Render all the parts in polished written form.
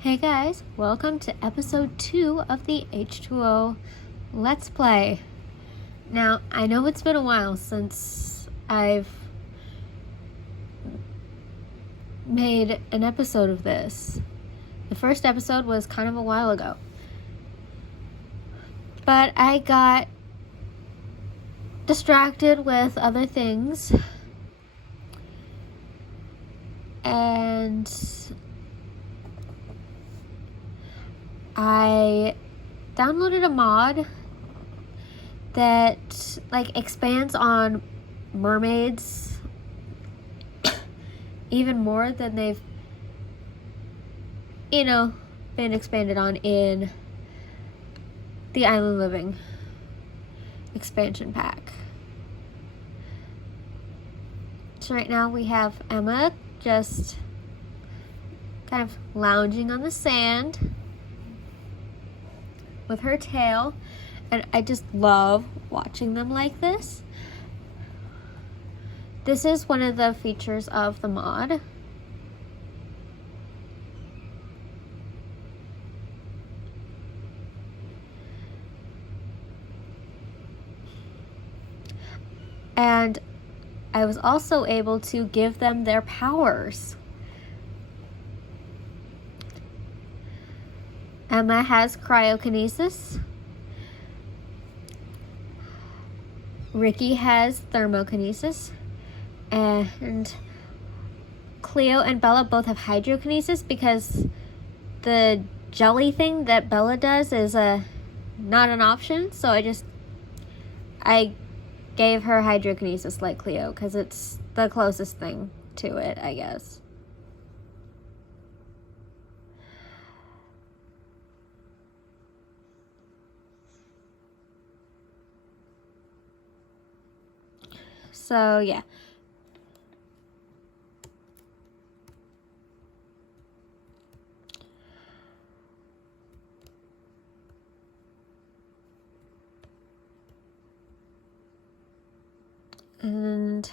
Hey guys, welcome to episode 2 of the H2O Let's Play. Now, I know it's been a while since I've made an episode of this. The first episode was kind of a while ago. But I got distracted with other things. And I downloaded a mod that expands on mermaids even more than they've been expanded on in the Island Living expansion pack. So right now we have Emma just kind of lounging on the sand with her tail, and I just love watching them like this. This is one of the features of the mod. And I was also able to give them their powers. Emma has cryokinesis. Ricky has thermokinesis. And Cleo and Bella both have hydrokinesis because the jelly thing that Bella does is not an option. So I gave her hydrokinesis like Cleo because it's the closest thing to it, I guess. So, yeah. And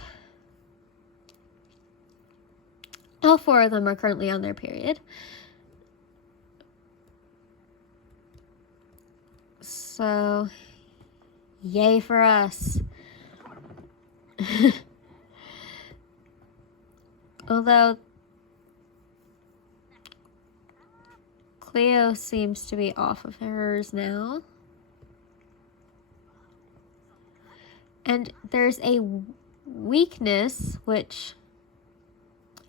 all 4 of them are currently on their period. So, yay for us. Although Cleo seems to be off of hers now. And there's a weakness, which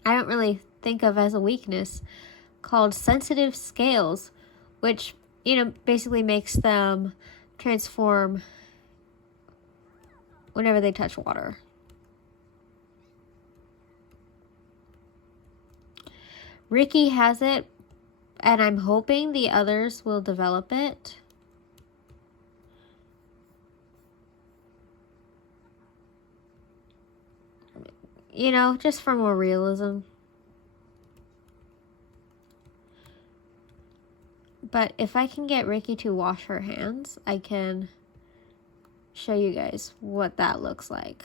I don't really think of as a weakness, called sensitive scales, which, basically makes them transform whenever they touch water. Ricky has it, and I'm hoping the others will develop it. Just for more realism. But if I can get Ricky to wash her hands, I can show you guys what that looks like.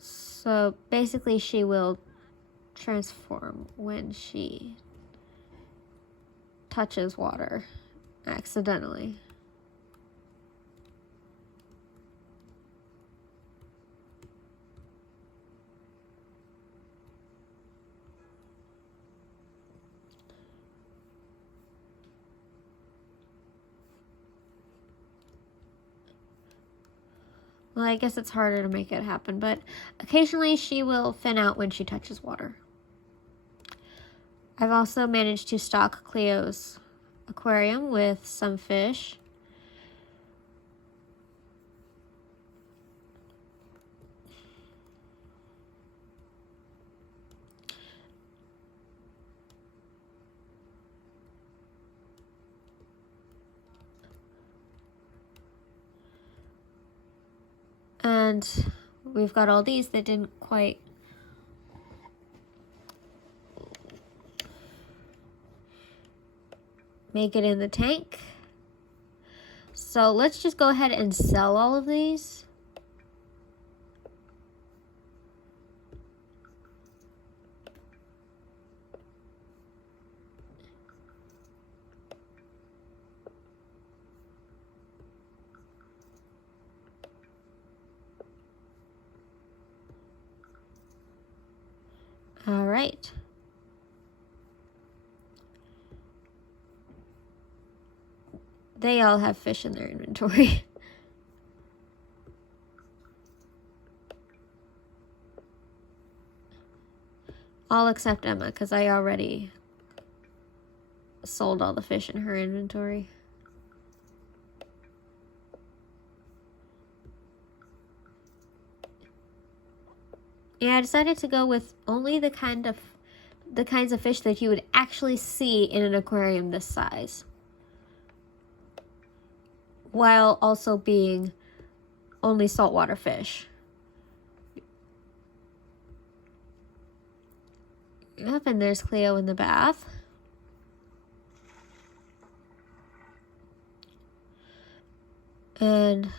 So basically she will transform when she touches water accidentally. Well, I guess it's harder to make it happen, but occasionally she will fin out when she touches water. I've also managed to stock Cleo's aquarium with some fish. And we've got all these that didn't quite make it in the tank. So let's just go ahead and sell all of these. All right. They all have fish in their inventory. All except Emma, because I already sold all the fish in her inventory. Yeah, I decided to go with only the kinds of fish that you would actually see in an aquarium this size, while also being only saltwater fish. Yep, and there's Cleo in the bath. And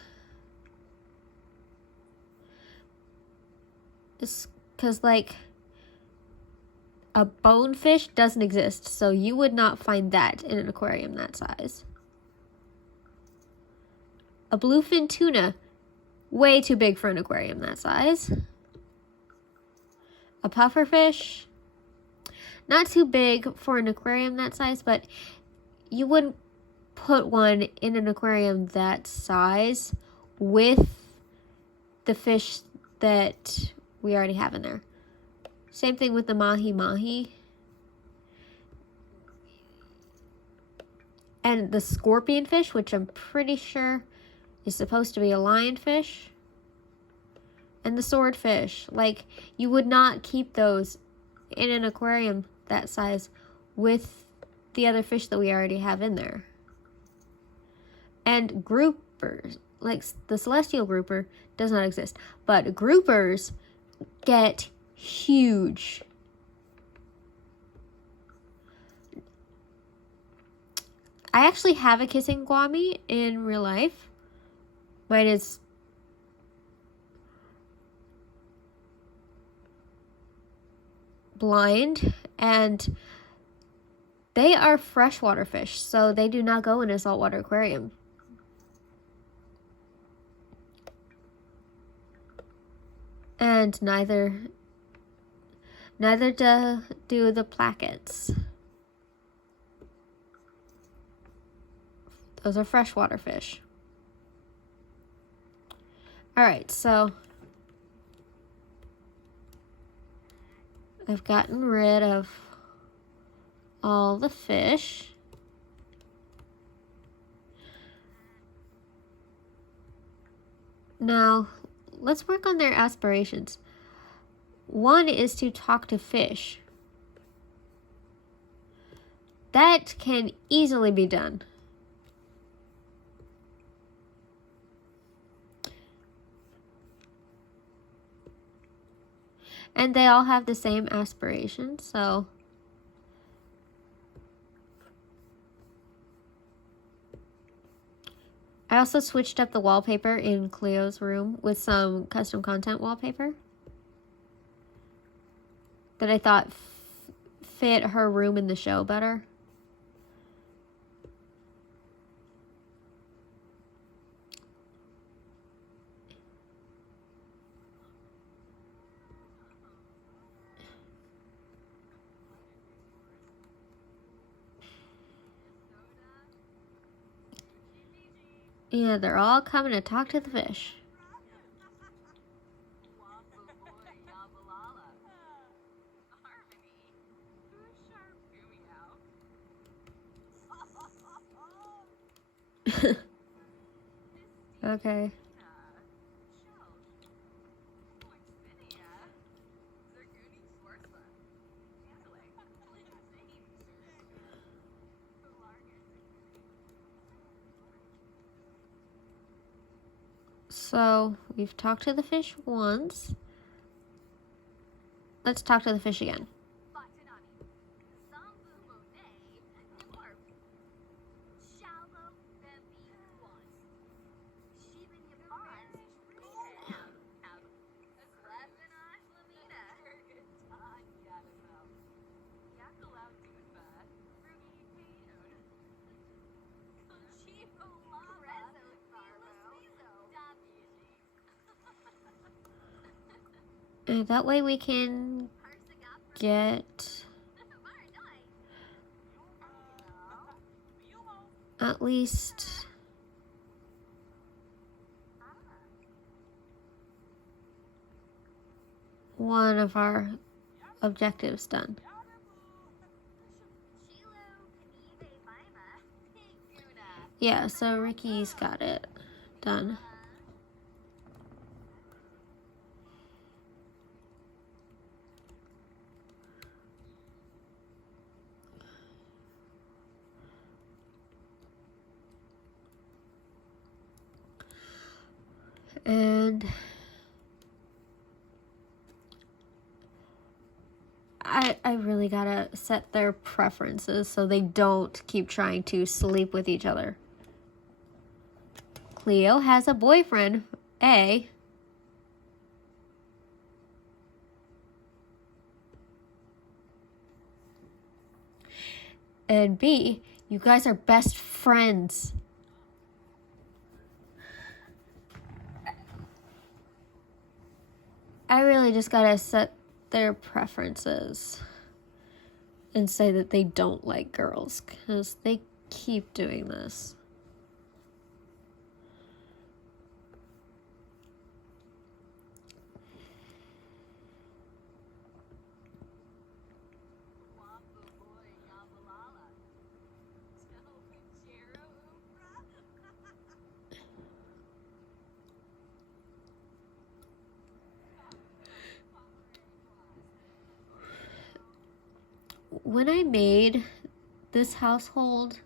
it's because, like, a bonefish doesn't exist, so you would not find that in an aquarium that size. A bluefin tuna, way too big for an aquarium that size. A pufferfish, not too big for an aquarium that size, but you wouldn't put one in an aquarium that size with the fish that we already have in there. Same thing with the mahi-mahi. And the scorpion fish, which I'm pretty sure is supposed to be a lionfish. And the swordfish. Like, you would not keep those in an aquarium that size with the other fish that we already have in there. And groupers, like the celestial grouper, does not exist. But groupers get huge. I actually have a kissing gourami in real life. Mine is blind, and they are freshwater fish, so they do not go in a saltwater aquarium. And neither do the plackets. Those are freshwater fish. Alright, so I've gotten rid of all the fish. Now, let's work on their aspirations. One is to talk to fish. That can easily be done. And they all have the same aspirations, so I also switched up the wallpaper in Cleo's room with some custom content wallpaper that I thought fit her room in the show better. Yeah, they're all coming to talk to the fish. Okay. So, we've talked to the fish once. Let's talk to the fish again. And that way we can get at least one of our objectives done. Yeah, so Ricky's got it done. And I really gotta set their preferences so they don't keep trying to sleep with each other. Cleo has a boyfriend, A. And B, you guys are best friends. I really just gotta set their preferences and say that they don't like girls because they keep doing this. When I made this household,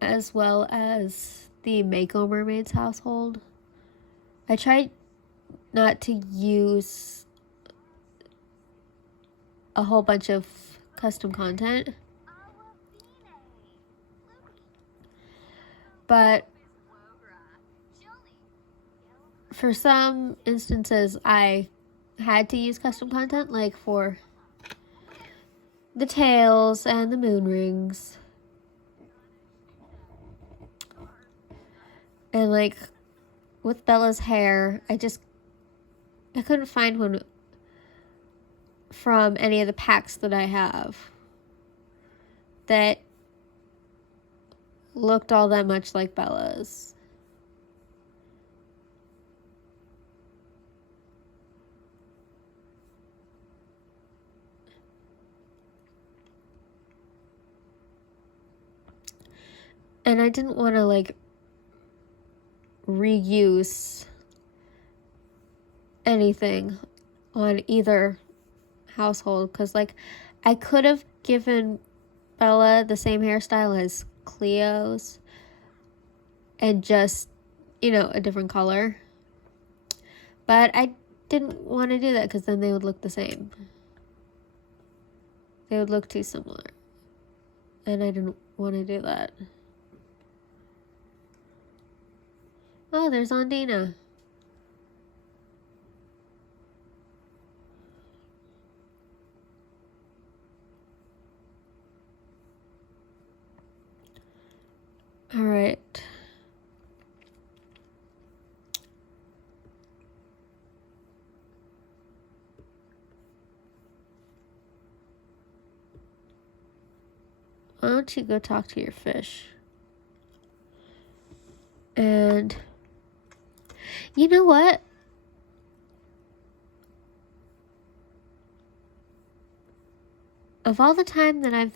as well as the Mako Mermaid's household, I tried not to use a whole bunch of custom content. But for some instances, I had to use custom content, like for the tails and the moon rings. And like with Bella's hair, I couldn't find one from any of the packs that I have that looked all that much like Bella's. And I didn't want to like reuse anything on either household because like I could have given Bella the same hairstyle as Cleo's and just, a different color. But I didn't want to do that because then they would look the same. They would look too similar. And I didn't want to do that. Oh, there's Ondina. All right. Why don't you go talk to your fish? And you know what? Of all the time that I've,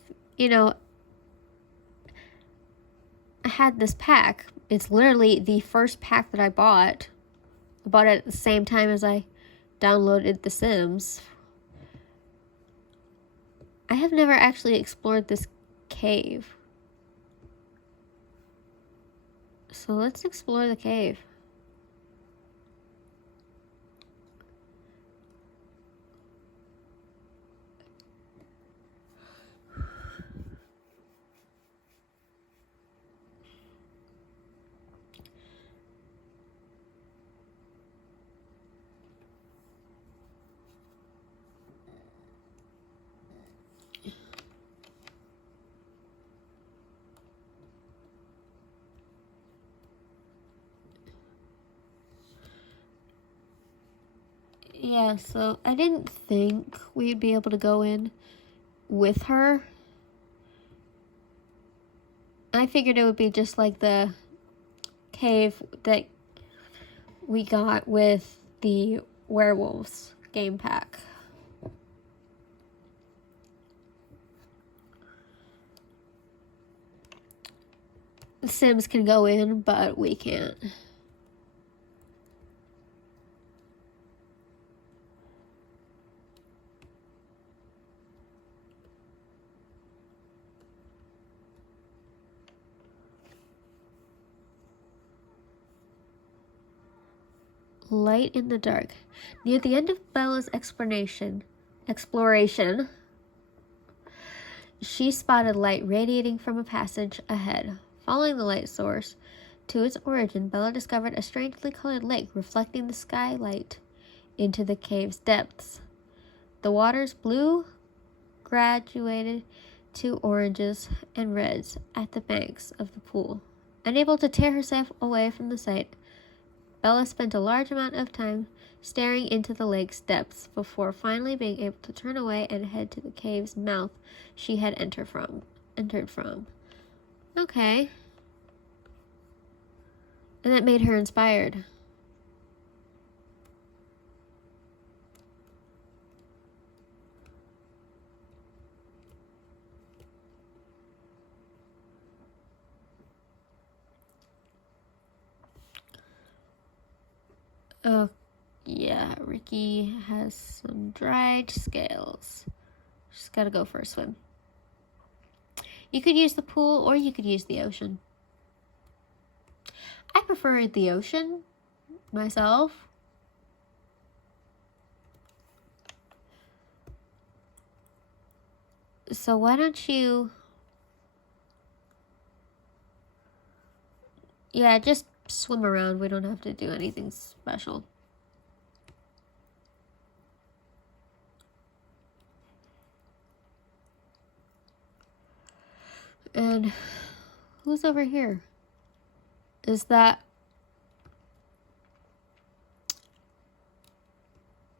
had this pack, it's literally the first pack that I bought. I bought it at the same time as I downloaded The Sims. I have never actually explored this cave. So let's explore the cave. Yeah, so I didn't think we'd be able to go in with her. I figured it would be just like the cave that we got with the werewolves game pack. The Sims can go in, but we can't. Light in the dark. Near the end of Bella's exploration, she spotted light radiating from a passage ahead. Following the light source to its origin, Bella discovered a strangely colored lake reflecting the skylight into the cave's depths. The water's blue graduated to oranges and reds at the banks of the pool. Unable to tear herself away from the sight, Bella spent a large amount of time staring into the lake's depths before finally being able to turn away and head to the cave's mouth she had entered from. Okay. And that made her inspired. Oh, yeah, Ricky has some dried scales. She's gotta go for a swim. You could use the pool or you could use the ocean. I prefer the ocean myself. So why don't you... Yeah, just swim around. We don't have to do anything special. And who's over here? Is that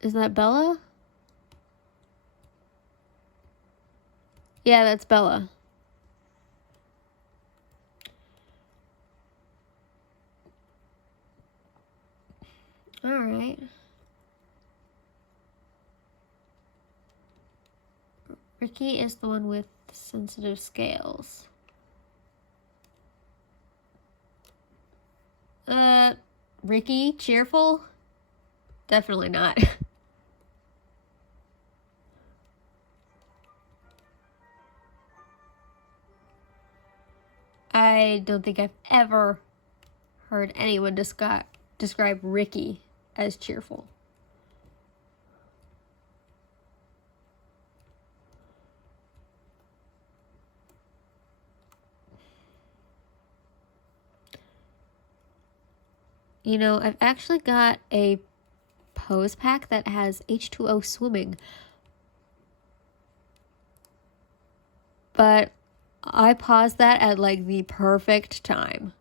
Bella? Yeah, that's Bella. All right. Ricky is the one with the sensitive scales. Ricky, cheerful? Definitely not. I don't think I've ever heard anyone describe Ricky as cheerful. You know, I've actually got a pose pack that has H2O swimming. But I paused that at like the perfect time.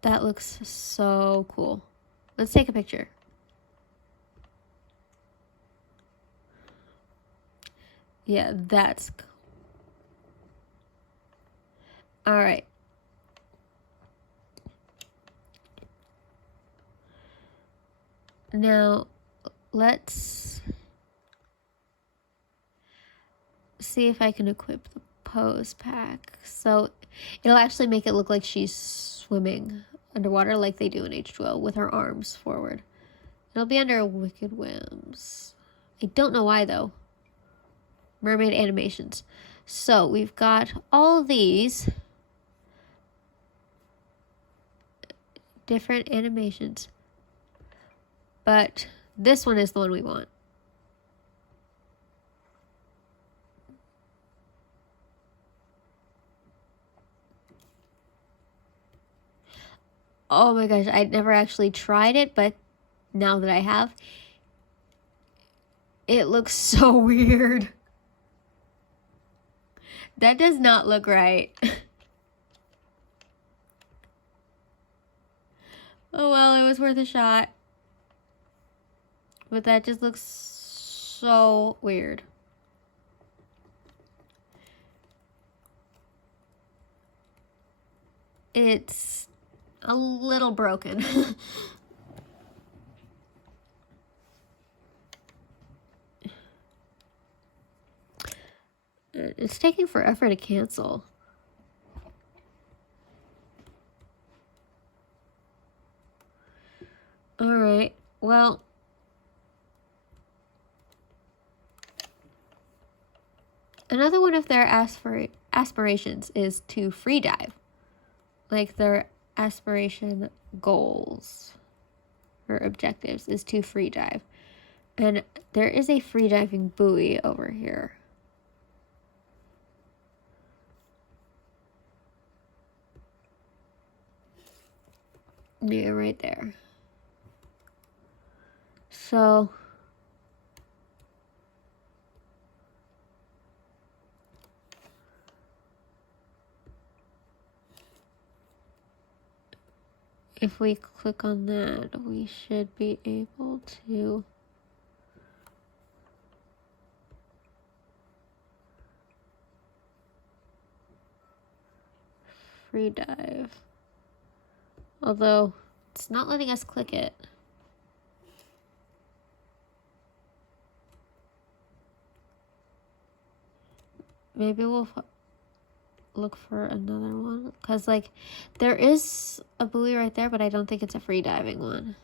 That looks so cool. Let's take a picture. Yeah, that's cool. All right. Now, let's see if I can equip the pose pack. So it'll actually make it look like she's swimming underwater like they do in H2O with her arms forward. It'll be under Wicked Whims. I don't know why though. Mermaid animations. So we've got all these different animations. But this one is the one we want. Oh my gosh, I'd never actually tried it, but now that I have, it looks so weird. That does not look right. Oh well, it was worth a shot. But that just looks so weird. It's a little broken. It's taking forever to cancel. Alright, well. Another one of their aspirations is to free dive. Like their aspiration goals or objectives is to free dive. And there is a free diving buoy over here. Yeah, right there. So if we click on that, we should be able to free dive. Although it's not letting us click it. Maybe we'll look for another one, because like there is a buoy right there, but I don't think it's a free diving one.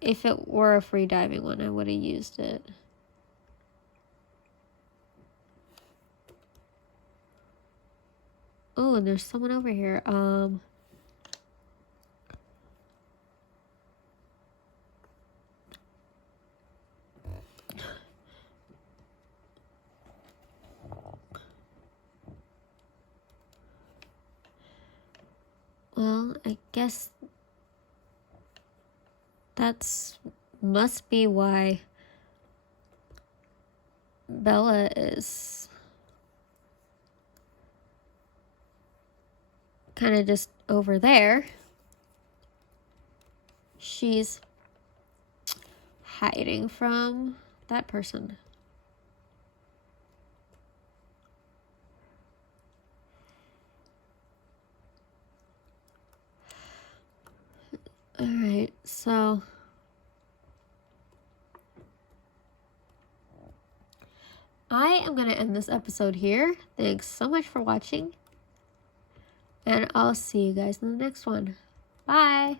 If it were a free diving one, I would have used it. Oh, and there's someone over here. Well, I guess that's must be why Bella is kind of just over there. She's hiding from that person. Alright, so I am going to end this episode here. Thanks so much for watching. And I'll see you guys in the next one. Bye!